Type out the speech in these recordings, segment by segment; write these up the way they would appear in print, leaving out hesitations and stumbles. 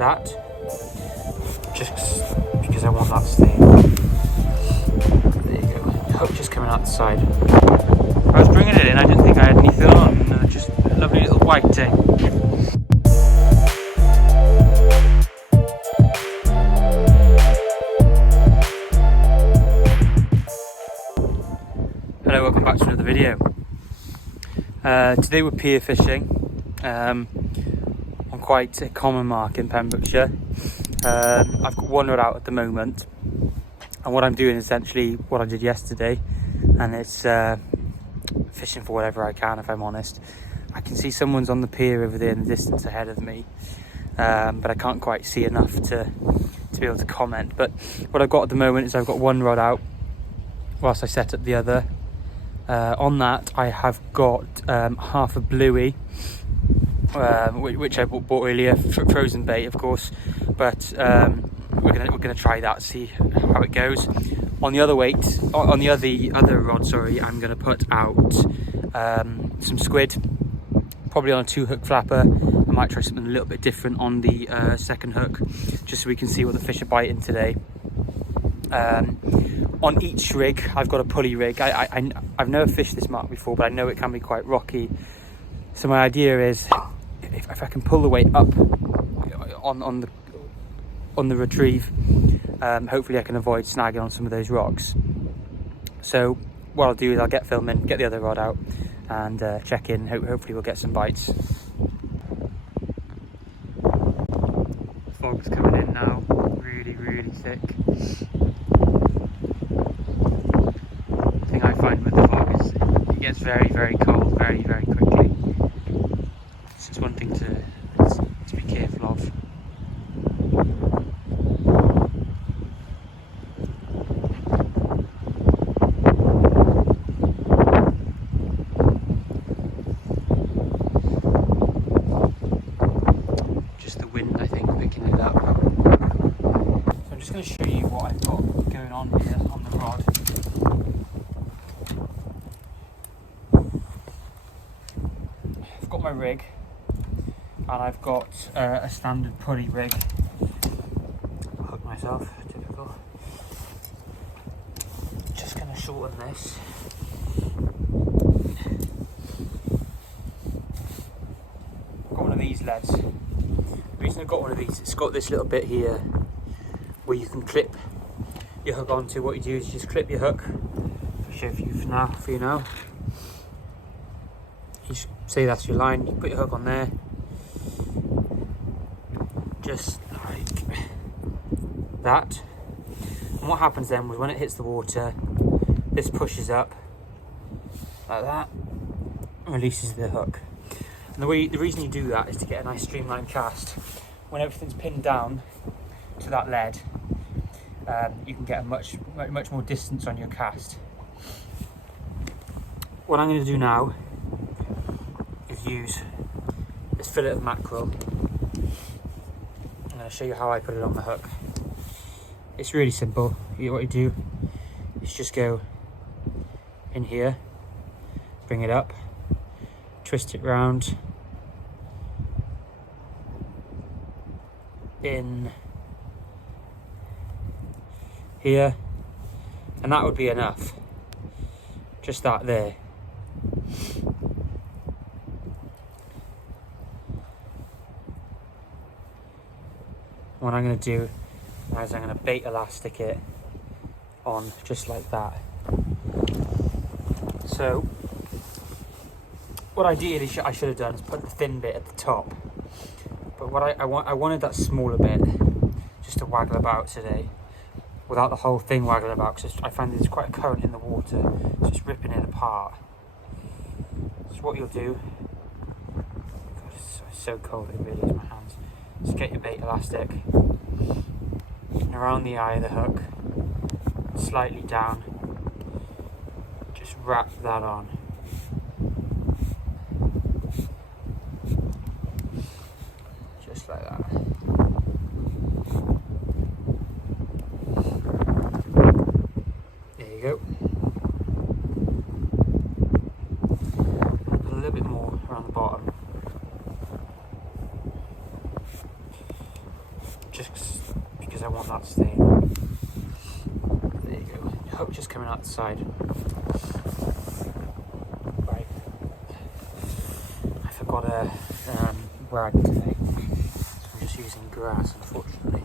that, just because I want that staying. There you go, the hook just coming out the side. I was bringing it in, I didn't think I had anything on, just a lovely little whiting. Hello, welcome back to another video. Today we're pier fishing on quite a common mark in Pembrokeshire. I've got one rod out at the moment, and what I'm doing is essentially what I did yesterday, and it's fishing for whatever I can, if I'm honest. I can see someone's on the pier over there in the distance ahead of me, but I can't quite see enough to be able to comment. But what I've got at the moment is I've got one rod out whilst I set up the other. On that I have got half a bluey, which I bought earlier, frozen bait of course, but we're gonna try that, see how it goes. On the other other rod, sorry, I'm gonna put out some squid, probably on a 2-hook flapper. I might try something a little bit different on the second hook, just so we can see what the fish are biting today. On each rig, I've got a pulley rig. I've never fished this mark before, but I know it can be quite rocky. So my idea is, if I can pull the weight up on the retrieve, hopefully I can avoid snagging on some of those rocks. So what I'll do is I'll get filming, get the other rod out, and check in. Hopefully we'll get some bites. Fog's coming in now, really, really thick. I find with the fog is it gets very, very cold very, very quickly. It's just one thing to be careful of. Just the wind, I think, picking it up. So I'm just going to show you what I've got going on here on the rod. Got my rig, and I've got a standard pulley rig. I'll hook myself, typical. Just going to shorten this. Got one of these leads. The reason I've got one of these, it's got this little bit here where you can clip your hook onto. What you do is you just clip your hook. I'll show you for you now. You say that's your line, you put your hook on there, just like that. And what happens then was when it hits the water, this pushes up like that and releases the hook. And the reason you do that is to get a nice streamlined cast. When everything's pinned down to that lead, you can get a much more distance on your cast. What I'm going to do now is use this fillet of mackerel. I'm going to show you how I put it on the hook. It's really simple. What you do is just go in here, bring it up, twist it round, in here, and that would be enough. Just that there. What I'm going to do is I'm going to bait elastic it on just like that. So what ideally I should have done is put the thin bit at the top, but what I wanted that smaller bit just to waggle about today without the whole thing waggling about, because I find there's quite a current in the water, so it's ripping it apart. So what you'll do, God, it's so cold it really is my hands. Just get your bait elastic and around the eye of the hook, slightly down, just wrap that on. Just like that. There you go. A little bit more around the bottom. just because I want that stain. There you go. The hook just coming out the side. Right. I forgot a rag today. So I'm just using grass, unfortunately.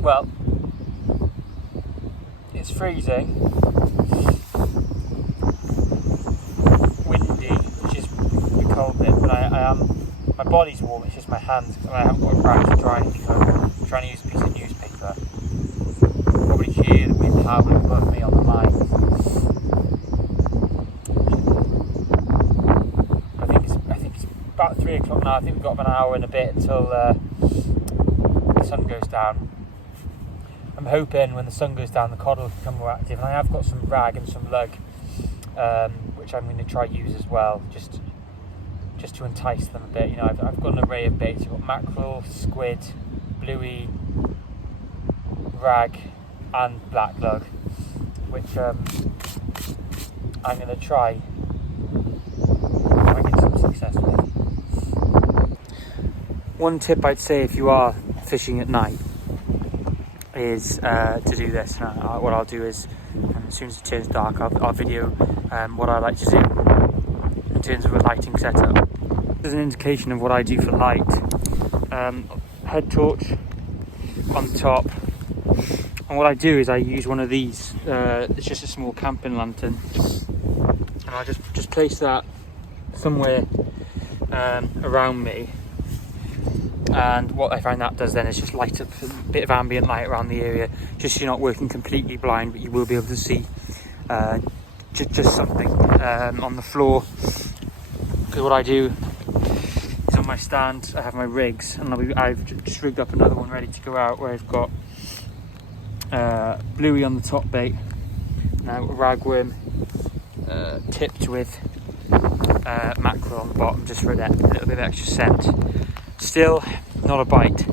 Well, it's freezing, windy, which is the cold bit, but my body's warm, it's just my hands, and I haven't got a rag to dry it because I'm trying to use a piece of newspaper. Probably hear the wind howling above me on the line. I think it's about 3 o'clock now. I think we've got about an hour and a bit until the sun goes down. I'm hoping when the sun goes down the cod will become more active, and I have got some rag and some lug, which I'm going to try use as well, just to entice them a bit. You know, I've got an array of baits. I've got mackerel, squid, bluey, rag, and black lug, which I'm going to try and get some success with. One tip I'd say if you are fishing at night is to do this. What I'll do is, as soon as it turns dark, I'll video what I like to do in terms of a lighting setup. There's an indication of what I do for light. Head torch on the top, and what I do is I use one of these. It's just a small camping lantern, and I just place that somewhere around me. And what I find that does then is just light up a bit of ambient light around the area, just so you're not working completely blind, but you will be able to see just something on the floor. Because what I do is on my stand I have my rigs, and I've just rigged up another one ready to go out, where I've got bluey on the top bait, now ragworm tipped with mackerel on the bottom, just for a little bit of extra scent. Still not a bite.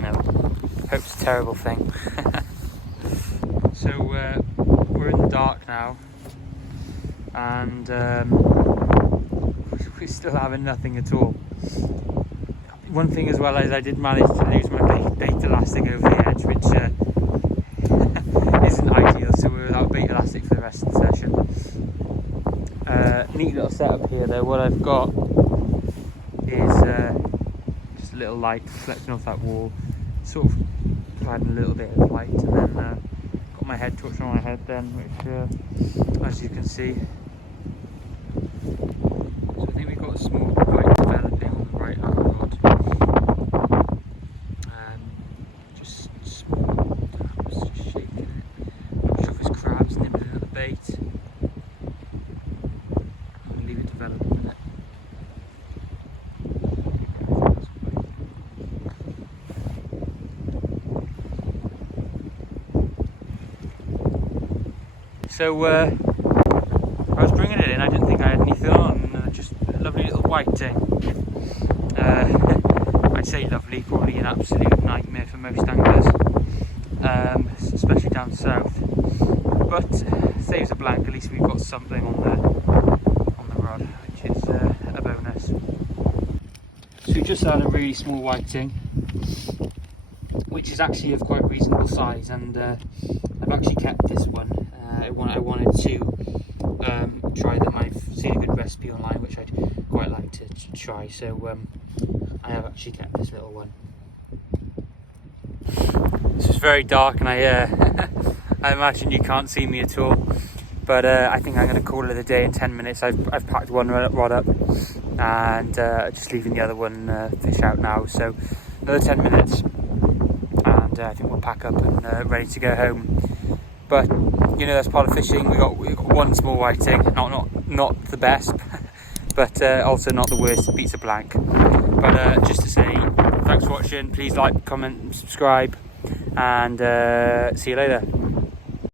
No, hope it's a terrible thing. So we're in the dark now, and we're still having nothing at all. One thing as well is I did manage to lose my bait elastic over the edge, which isn't ideal, so we're without bait elastic for the rest of the session. Neat little setup here though. What I've got is a little light reflecting off that wall, sort of providing a little bit of light, and then got my head torch on my head then, which as you can see. So I think we've got a small white developing on the right hand rod. Just small, just shaking it. I'm not sure if it's crabs nibbling at the bait. I'm going to leave it develop a minute. So I was bringing it in, I didn't think I had anything on, just a lovely little whiting. I'd say lovely, probably an absolute nightmare for most anglers, especially down south. But saves a blank, at least we've got something on the rod, which is a bonus. So we just had a really small whiting, which is actually of quite reasonable size, and I've actually kept this one. I wanted to try them. I've seen a good recipe online which I'd quite like to try, so I have actually kept this little one. This is very dark and I imagine you can't see me at all, but I think I'm going to call it a day in 10 minutes. I've packed one rod up and just leaving the other one fish out now, so another 10 minutes and I think we'll pack up and ready to go home. But you know, that's part of fishing. We got one small whiting, not the best, but also not the worst. It beats a blank. But just to say, thanks for watching. Please like, comment, and subscribe, and see you later.